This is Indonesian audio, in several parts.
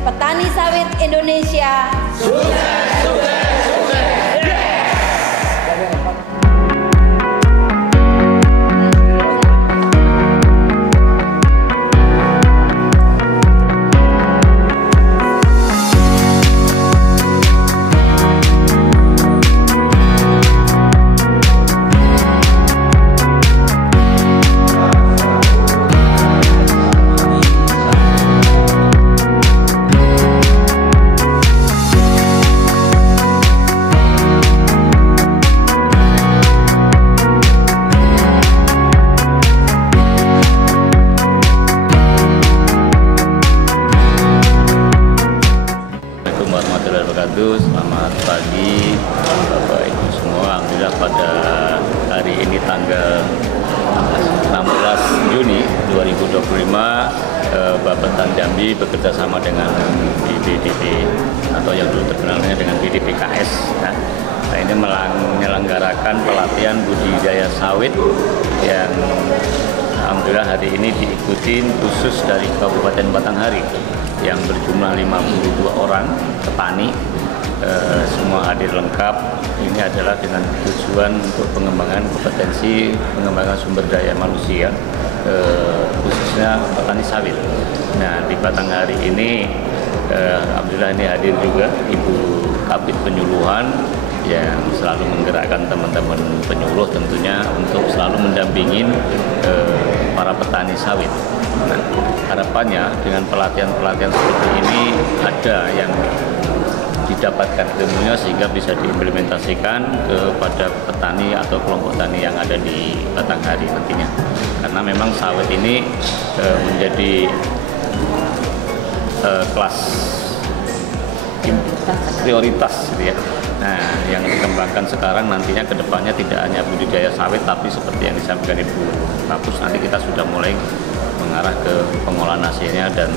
Petani sawit Indonesia. Sukses, sukses, sukses. Selamat pagi Bapak Ibu semua. Alhamdulillah pada hari ini tanggal 16 Juni 2025 Bappetan Jambi bekerja sama dengan BPDP atau yang dulu terkenalnya dengan BDPKS. Nah, ini menyelenggarakan pelatihan budidaya sawit yang alhamdulillah hari ini diikuti khusus dari Kabupaten Batanghari yang berjumlah 52 orang petani. Semua hadir lengkap. Ini adalah dengan tujuan untuk pengembangan kompetensi, pengembangan sumber daya manusia, khususnya petani sawit. Nah, di Batanghari ini, alhamdulillah ini hadir juga Ibu Kabid Penyuluhan yang selalu menggerakkan teman-teman penyuluh tentunya untuk selalu mendampingin para petani sawit. Nah, harapannya dengan pelatihan-pelatihan seperti ini ada yang didapatkan ilmunya sehingga bisa diimplementasikan kepada petani atau kelompok tani yang ada di Batanghari nantinya. Karena memang sawit ini menjadi kelas prioritas gitu ya. Nah, yang dikembangkan sekarang nantinya ke depannya tidak hanya budidaya sawit, tapi seperti yang disampaikan Ibu Kapus, nanti kita sudah mulai mengarah ke pengolahan hasilnya dan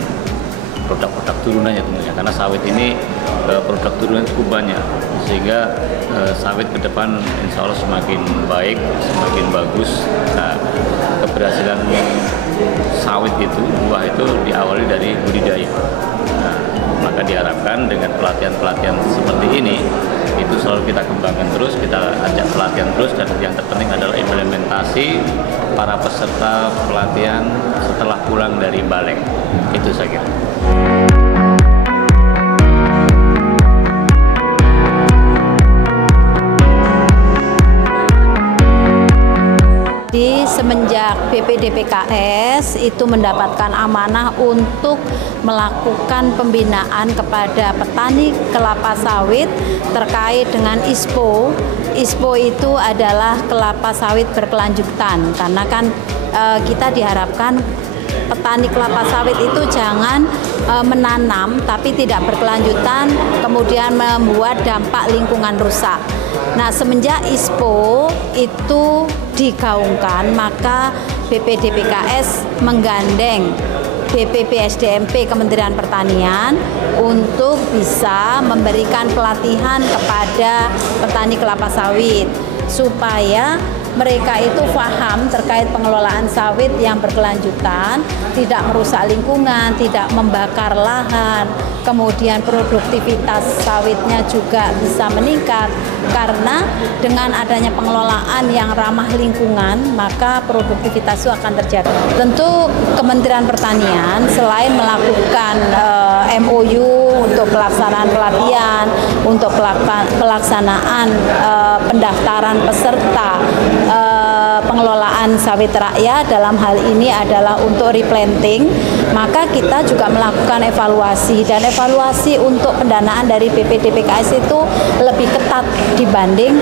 produk-produk turunannya tentunya, karena sawit ini produk turunan cukup banyak, sehingga sawit ke depan insya Allah semakin baik, semakin bagus. Nah, keberhasilan sawit itu, buah itu diawali dari budidaya. Nah, maka diharapkan dengan pelatihan-pelatihan seperti ini itu selalu kita kembangkan terus, kita ajak pelatihan terus, dan yang terpenting adalah implementasi para peserta pelatihan setelah pulang dari Balek. Itu saya kira. Semenjak BPDPKS itu mendapatkan amanah untuk melakukan pembinaan kepada petani kelapa sawit terkait dengan ISPO. ISPO itu adalah kelapa sawit berkelanjutan, karena kan kita diharapkan petani kelapa sawit itu jangan menanam tapi tidak berkelanjutan, kemudian membuat dampak lingkungan rusak. Nah, semenjak ISPO itu digaungkan, maka BPDPKS menggandeng BPPSDMP Kementerian Pertanian untuk bisa memberikan pelatihan kepada petani kelapa sawit supaya mereka itu paham terkait pengelolaan sawit yang berkelanjutan, tidak merusak lingkungan, tidak membakar lahan, kemudian produktivitas sawitnya juga bisa meningkat, karena dengan adanya pengelolaan yang ramah lingkungan, maka produktivitas itu akan terjaga. Tentu Kementerian Pertanian selain melakukan MOU untuk pelaksanaan pelatihan, untuk pelaksanaan pendaftaran peserta pengelolaan sawit rakyat, dalam hal ini adalah untuk replanting, maka kita juga melakukan evaluasi, dan evaluasi untuk pendanaan dari BPDPKS itu lebih ketat dibanding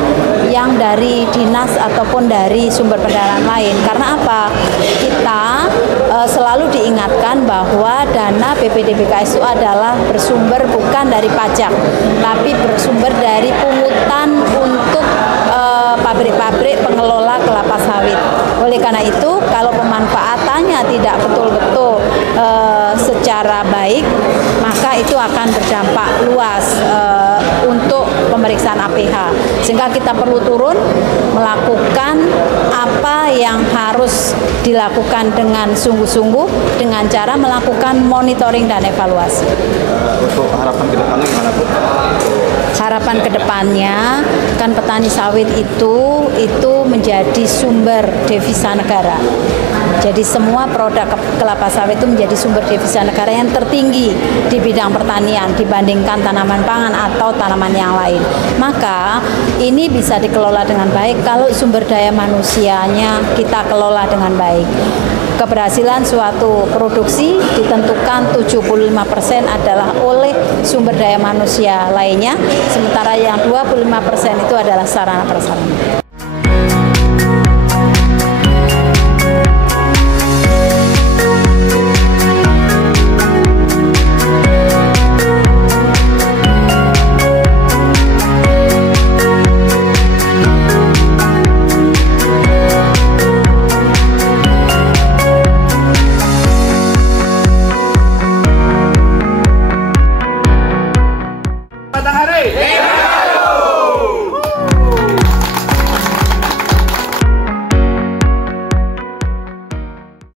yang dari dinas ataupun dari sumber pendanaan lain. Karena apa? Kita selalu diingatkan bahwa dana BPDPKS itu adalah bersumber bukan dari pajak, tapi bersumber dari pungutan untuk pabrik-pabrik pengelola kelapa sawit. Oleh karena itu, kalau pemanfaatannya tidak betul-betul secara baik, maka itu akan berdampak luas untuk pemeriksaan APH. Sehingga kita perlu turun melakukan apa yang harus dilakukan dengan sungguh-sungguh dengan cara melakukan monitoring dan evaluasi. Untuk harapan ke depannya gimana, Bu? Harapan kedepannya kan petani sawit itu menjadi sumber devisa negara. Jadi semua produk kelapa sawit itu menjadi sumber devisa negara yang tertinggi di bidang pertanian dibandingkan tanaman pangan atau tanaman yang lain. Maka ini bisa dikelola dengan baik kalau sumber daya manusianya kita kelola dengan baik. Keberhasilan suatu produksi ditentukan 75% adalah oleh sumber daya manusia lainnya, sementara yang 25% itu adalah sarana prasarana. Matahari.